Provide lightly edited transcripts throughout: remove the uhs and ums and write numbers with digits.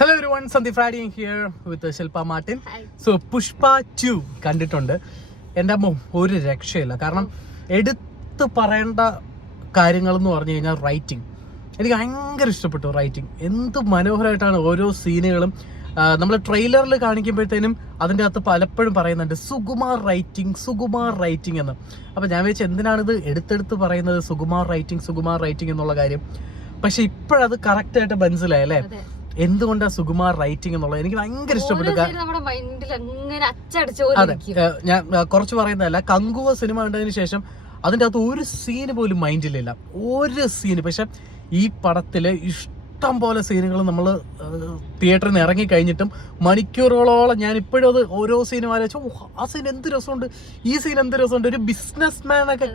Hello everyone, Sandeep Freddy here with Shilpa Martin. So Pushpa 2 കണ്ടിട്ടുണ്ട്. എൻ്റെ അമ്മ ഒരു രക്ഷയില്ല. കാരണം എടുത്ത് പറയേണ്ട കാര്യങ്ങൾ എന്ന് പറഞ്ഞു കഴിഞ്ഞാൽ റൈറ്റിംഗ്. എനിക്ക് ഭയങ്കര ഇഷ്ടപ്പെട്ടു റൈറ്റിംഗ്. എന്ത് മനോഹരമായിട്ടാണ് ഓരോ സീനുകളും നമ്മൾ ട്രെയിലറിൽ കാണിക്കുമ്പോഴത്തേനും അതിൻ്റെ അകത്ത് പലപ്പോഴും പറയുന്നുണ്ട് സുകുമാർ റൈറ്റിംഗ് എന്ന്. അപ്പോൾ ഞാൻ വിചാരിച്ചു എന്തിനാണിത് എടുത്തെടുത്ത് പറയുന്നത് സുകുമാർ റൈറ്റിംഗ് എന്നുള്ള കാര്യം. പക്ഷെ ഇപ്പോഴത് കറക്റ്റായിട്ട് മനസ്സിലായി അല്ലേ, എന്തുകൊണ്ടാണ് സുകുമാർ റൈറ്റിംഗ് എന്നുള്ളത്. എനിക്ക് ഭയങ്കര ഇഷ്ടപ്പെട്ടു. അതെ, ഞാൻ കുറച്ച് പറയുന്നതല്ല, കങ്കുവ സിനിമ കണ്ടതിന് ശേഷം അതിൻ്റെ അകത്ത് ഒരു സീന് പോലും മൈൻഡിലില്ല, ഒരു സീന്. പക്ഷെ ഈ പടത്തില് ഇഷ്ടം പോലെ സീനുകൾ നമ്മൾ തിയേറ്ററിൽ നിന്ന് ഇറങ്ങി കഴിഞ്ഞിട്ടും മണിക്കൂറുകളോളം ഞാൻ ഇപ്പോഴും അത് ഓരോ സീനും ആലോചിച്ചു, ആ സീൻ എന്ത് രസമുണ്ട്, ഈ സീൻ എന്ത് രസമുണ്ട്. ഒരു ബിസിനസ് മാനൊക്കെ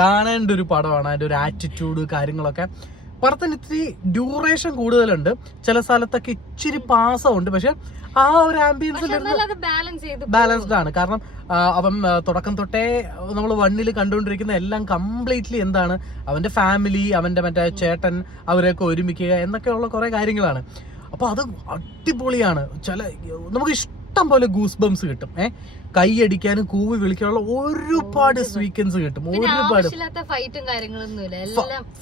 കാണേണ്ട ഒരു പടമാണ്. അതിൻ്റെ ഒരു ആറ്റിറ്റ്യൂഡ് കാര്യങ്ങളൊക്കെ. പടത്തിന് ഇത്തിരി ഡ്യൂറേഷൻ കൂടുതലുണ്ട്, ചില സ്ഥലത്തൊക്കെ ഇച്ചിരി പാസമുണ്ട്. പക്ഷെ ആ ഒരു ആംബിയൻസിൽ ബാലൻസ്ഡ് ആണ്. കാരണം അവൻ തുടക്കം തൊട്ടേ നമ്മൾ വണ്ണിൽ കണ്ടുകൊണ്ടിരിക്കുന്ന എല്ലാം കംപ്ലീറ്റ്ലി എന്താണ്, അവന്റെ ഫാമിലി, അവന്റെ മറ്റേ ചേട്ടൻ, അവരെയൊക്കെ ഒരുമിക്കുക എന്നൊക്കെയുള്ള കുറെ കാര്യങ്ങളാണ്. അപ്പൊ അത് അടിപൊളിയാണ്. നമുക്ക് ഇഷ്ടം പോലെ ഗൂസ് ബംസ് കിട്ടും. കൈയടിക്കാനും കൂവി വിളിക്കാനുള്ള ഒരുപാട് സ്വീക്വൻസ് കിട്ടും. ഒരുപാട്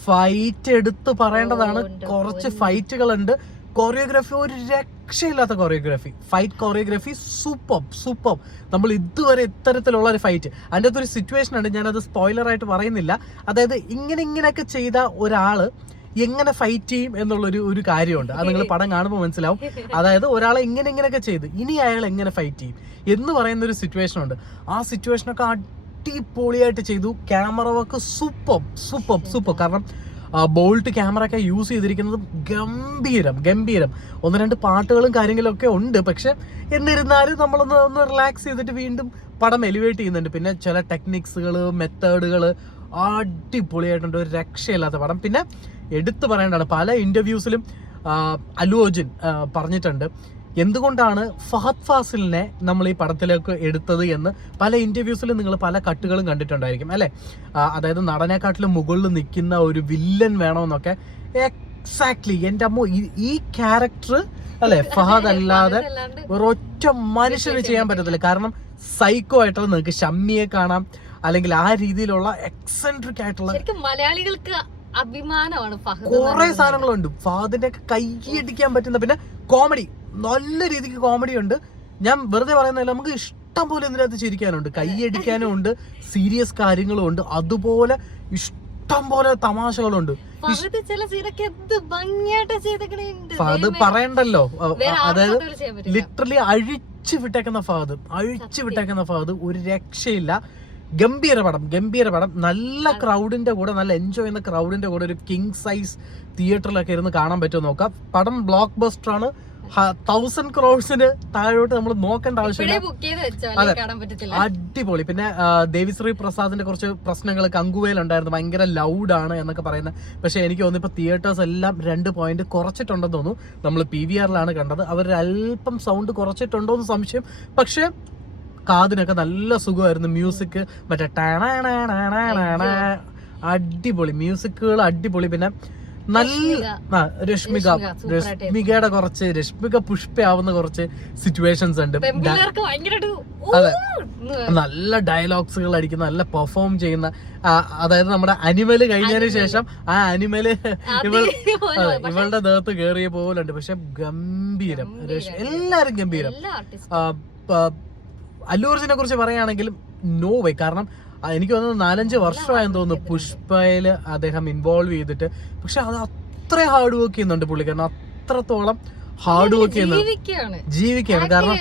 ഫൈറ്റ് എടുത്ത് പറയേണ്ടതാണ്. കുറച്ച് ഫൈറ്റുകളുണ്ട്. കൊറിയോഗ്രാഫി ഒരു രക്ഷയില്ലാത്ത ഫൈറ്റ് കൊറിയോഗ്രാഫി സൂപ്പർ. നമ്മൾ ഇതുവരെ ഇത്തരത്തിലുള്ള ഒരു ഫൈറ്റ്, അതിൻ്റെ അകത്തൊരു സിറ്റുവേഷൻ ഉണ്ട്, ഞാനത് സ്പോയിലറായിട്ട് പറയുന്നില്ല. അതായത് ഇങ്ങനെയൊക്കെ ചെയ്ത ഒരാള് എങ്ങനെ ഫൈറ്റ് ചെയ്യും എന്നുള്ളൊരു കാര്യമുണ്ട്. അത് നിങ്ങൾ പടം കാണുമ്പോൾ മനസ്സിലാവും. അതായത് ഒരാളെ ഇങ്ങനെയൊക്കെ ചെയ്ത് ഇനി അയാൾ എങ്ങനെ ഫൈറ്റ് ചെയ്യും എന്ന് പറയുന്ന ഒരു സിറ്റുവേഷൻ ഉണ്ട്. ആ സിറ്റുവേഷനൊക്കെ അടിപൊളിയായിട്ട് ചെയ്തു. Camera work super. കാരണം ബോൾട്ട് ക്യാമറ ഒക്കെ യൂസ് ചെയ്തിരിക്കുന്നത് ഗംഭീരം. 1-2 പാട്ടുകളും കാര്യങ്ങളും ഒക്കെ ഉണ്ട്. പക്ഷെ എന്നിരുന്നാലും നമ്മളൊന്ന് റിലാക്സ് ചെയ്തിട്ട് വീണ്ടും പടം എലിവേറ്റ് ചെയ്യുന്നുണ്ട്. പിന്നെ ചില ടെക്നിക്സുകൾ, മെത്തേഡുകൾ അടിപൊളിയായിട്ടുണ്ട്. ഒരു രക്ഷയില്ലാത്ത പടം. പിന്നെ എടുത്തു പറയേണ്ടതാണ്, പല ഇന്റർവ്യൂസിലും അല്ലു അർജുൻ പറഞ്ഞിട്ടുണ്ട് എന്തുകൊണ്ടാണ് ഫഹദ് ഫാസിലിനെ നമ്മൾ ഈ പടത്തിലേക്ക് എടുത്തത് എന്ന്. പല ഇന്റർവ്യൂസിലും നിങ്ങൾ പല കട്ടുകളും കണ്ടിട്ടുണ്ടായിരിക്കും അല്ലെ. അതായത് നടനെക്കാട്ടിലും മുകളിൽ നിൽക്കുന്ന ഒരു വില്ലൻ വേണമെന്നൊക്കെ. എക്സാക്ട്ലി എൻ്റെ അമ്മ ഈ ക്യാരക്ടർ അല്ലെ, ഫഹദ് അല്ലാതെ ഒരൊറ്റ മനുഷ്യന് ചെയ്യാൻ പറ്റത്തില്ല. കാരണം സൈക്കോ ആയിട്ടുള്ള നിങ്ങൾക്ക് ഷമ്മിയെ കാണാം, അല്ലെങ്കിൽ ആ രീതിയിലുള്ള എക്സെൻട്രിക് ആയിട്ടുള്ള മലയാളികൾക്ക് അഭിമാനമാണ്. കുറെ സാധനങ്ങളുണ്ട് ഫഹദിന്റെ ഒക്കെ കൈയടിക്കാൻ പറ്റുന്ന. പിന്നെ കോമഡി, നല്ല രീതിക്ക് കോമഡി ഉണ്ട്. ഞാൻ വെറുതെ പറയുന്നില്ല, നമുക്ക് ഇഷ്ടം പോലെ ഇതിനകത്ത് ചിരിക്കാനുണ്ട്, കൈയടിക്കാനും ഉണ്ട്, സീരിയസ് കാര്യങ്ങളും ഉണ്ട്, അതുപോലെ ഇഷ്ടം പോലെ തമാശകളുണ്ട്. ഫഹദ് പറയണ്ടല്ലോ, അതായത് ലിറ്ററലി അഴിച്ചു വിട്ടേക്കുന്ന ഫഹദ് ഒരു രക്ഷയില്ല. ഗംഭീര പടം. നല്ല ക്രൗഡിന്റെ കൂടെ, നല്ല എൻജോയ് ചെയ്യുന്ന ക്രൗഡിന്റെ കൂടെ ഒരു കിങ് സൈസ് തിയേറ്ററിലൊക്കെ ഇരുന്ന് കാണാൻ പറ്റുമോ നോക്കാം. പടം ബ്ലോക്ക് ബസ്റ്റർ ആണ്. 1000 crores താഴോട്ട് നമ്മൾ നോക്കേണ്ട ആവശ്യമില്ല. അടിപൊളി. പിന്നെ ദേവിശ്രീ പ്രസാദിന്റെ കുറച്ച് പ്രശ്നങ്ങൾ കങ്കുവയിലുണ്ടായിരുന്നു, ഭയങ്കര ലൗഡാണ് എന്നൊക്കെ പറയുന്നത്. പക്ഷെ എനിക്ക് തോന്നുന്നു ഇപ്പൊ തിയേറ്റേഴ്സ് എല്ലാം 2 പോയിന്റ് കുറച്ചിട്ടുണ്ടെന്ന് തോന്നുന്നു. നമ്മൾ PVR-ലാണ് കണ്ടത്. അവർ അല്പം സൗണ്ട് കുറച്ചിട്ടുണ്ടോ എന്ന് സംശയം. പക്ഷെ കാതിനൊക്കെ നല്ല സുഖമായിരുന്നു. മ്യൂസിക് മറ്റേ അടിപൊളി മ്യൂസിക്കുകൾ, അടിപൊളി. പിന്നെ നല്ല രശ്മികയുടെ കുറച്ച് പുഷ്പയാവുന്ന കുറച്ച് സിറ്റുവേഷൻസ് ഉണ്ട്. അതെ, നല്ല ഡയലോഗ്സുകൾ അടിക്കുന്ന, നല്ല പെർഫോം ചെയ്യുന്ന. അതായത് നമ്മുടെ അനിമല് കഴിഞ്ഞതിന് ശേഷം ആ അനിമല് ഇവളുടെ ദേഹത്ത് കയറിയ പോലുണ്ട്. പക്ഷെ ഗംഭീരം, എല്ലാരും ഗംഭീരം. അല്ലു അർജുനെ കുറിച്ച് പറയുകയാണെങ്കിലും നോ വേ. കാരണം എനിക്ക് തോന്നുന്നു 4-5 വർഷമായെന്ന് തോന്നുന്നു പുഷ്പയില് അദ്ദേഹം ഇൻവോൾവ് ചെയ്തിട്ട്. പക്ഷെ അത് അത്ര ഹാർഡ് വർക്ക് ചെയ്യുന്നുണ്ട് പുള്ളിക്കാരൻ, അത്രത്തോളം ഹാർഡ് വർക്ക് ജീവിക്കുകയാണ്. കാരണം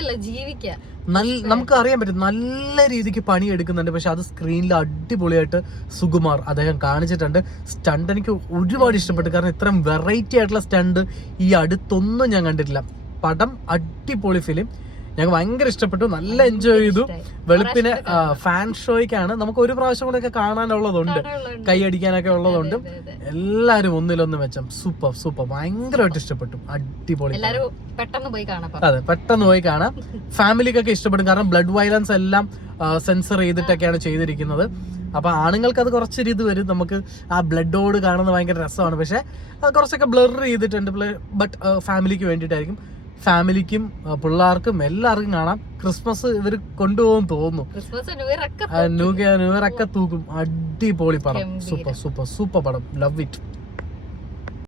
നമുക്ക് അറിയാൻ പറ്റും നല്ല രീതിക്ക് പണിയെടുക്കുന്നുണ്ട്. പക്ഷെ അത് സ്ക്രീനിൽ അടിപൊളിയായിട്ട് സുകുമാർ അദ്ദേഹം കാണിച്ചിട്ടുണ്ട്. സ്റ്റണ്ട് എനിക്ക് ഒരുപാട് ഇഷ്ടപ്പെട്ടു. കാരണം ഇത്രയും വെറൈറ്റി ആയിട്ടുള്ള സ്റ്റണ്ട് ഈ അടുത്തൊന്നും ഞാൻ കണ്ടിട്ടില്ല. പടം അടിപൊളി ഫിലിം, ഞങ്ങൾക്ക് ഭയങ്കര ഇഷ്ടപ്പെട്ടു, നല്ല എൻജോയ് ചെയ്തു. വെളുപ്പിന് ഫാൻ ഷോയ്ക്കാണ്, നമുക്ക് ഒരു പ്രാവശ്യം കൂടെ ഒക്കെ കാണാനുള്ളതുണ്ട്, കൈയടിക്കാനൊക്കെ ഉള്ളതുണ്ട്. എല്ലാരും ഒന്നിലൊന്ന് വെച്ചാൽ സൂപ്പർ ഭയങ്കരമായിട്ട് ഇഷ്ടപ്പെട്ടു. അടിപൊളി, അതെ പെട്ടെന്ന് പോയി കാണാം. ഫാമിലിക്കൊക്കെ ഇഷ്ടപ്പെടും. കാരണം ബ്ലഡ് വയലൻസ് എല്ലാം സെൻസർ ചെയ്തിട്ടൊക്കെയാണ് ചെയ്തിരിക്കുന്നത്. അപ്പൊ ആണുങ്ങൾക്ക് അത് കുറച്ചൊരു ഇത് വരും, നമുക്ക് ആ ബ്ലഡോട് കാണുന്നത് ഭയങ്കര രസമാണ്. പക്ഷെ കുറച്ചൊക്കെ ബ്ലർ ചെയ്തിട്ടുണ്ട്. ബട്ട് ഫാമിലിക്ക് വേണ്ടിയിട്ടായിരിക്കും. ഫാമിലിക്കും പിള്ളേർക്കും എല്ലാവർക്കും കാണാം. ക്രിസ്മസ് ഇവർ കൊണ്ടുപോകും തോന്നുന്നു. ന്യൂ ഇയർ ഒക്കെ തൂക്കും. അടിപൊളി പടം, സൂപ്പർ സൂപ്പർ സൂപ്പർ പടം, ലവ് ഇറ്റ്.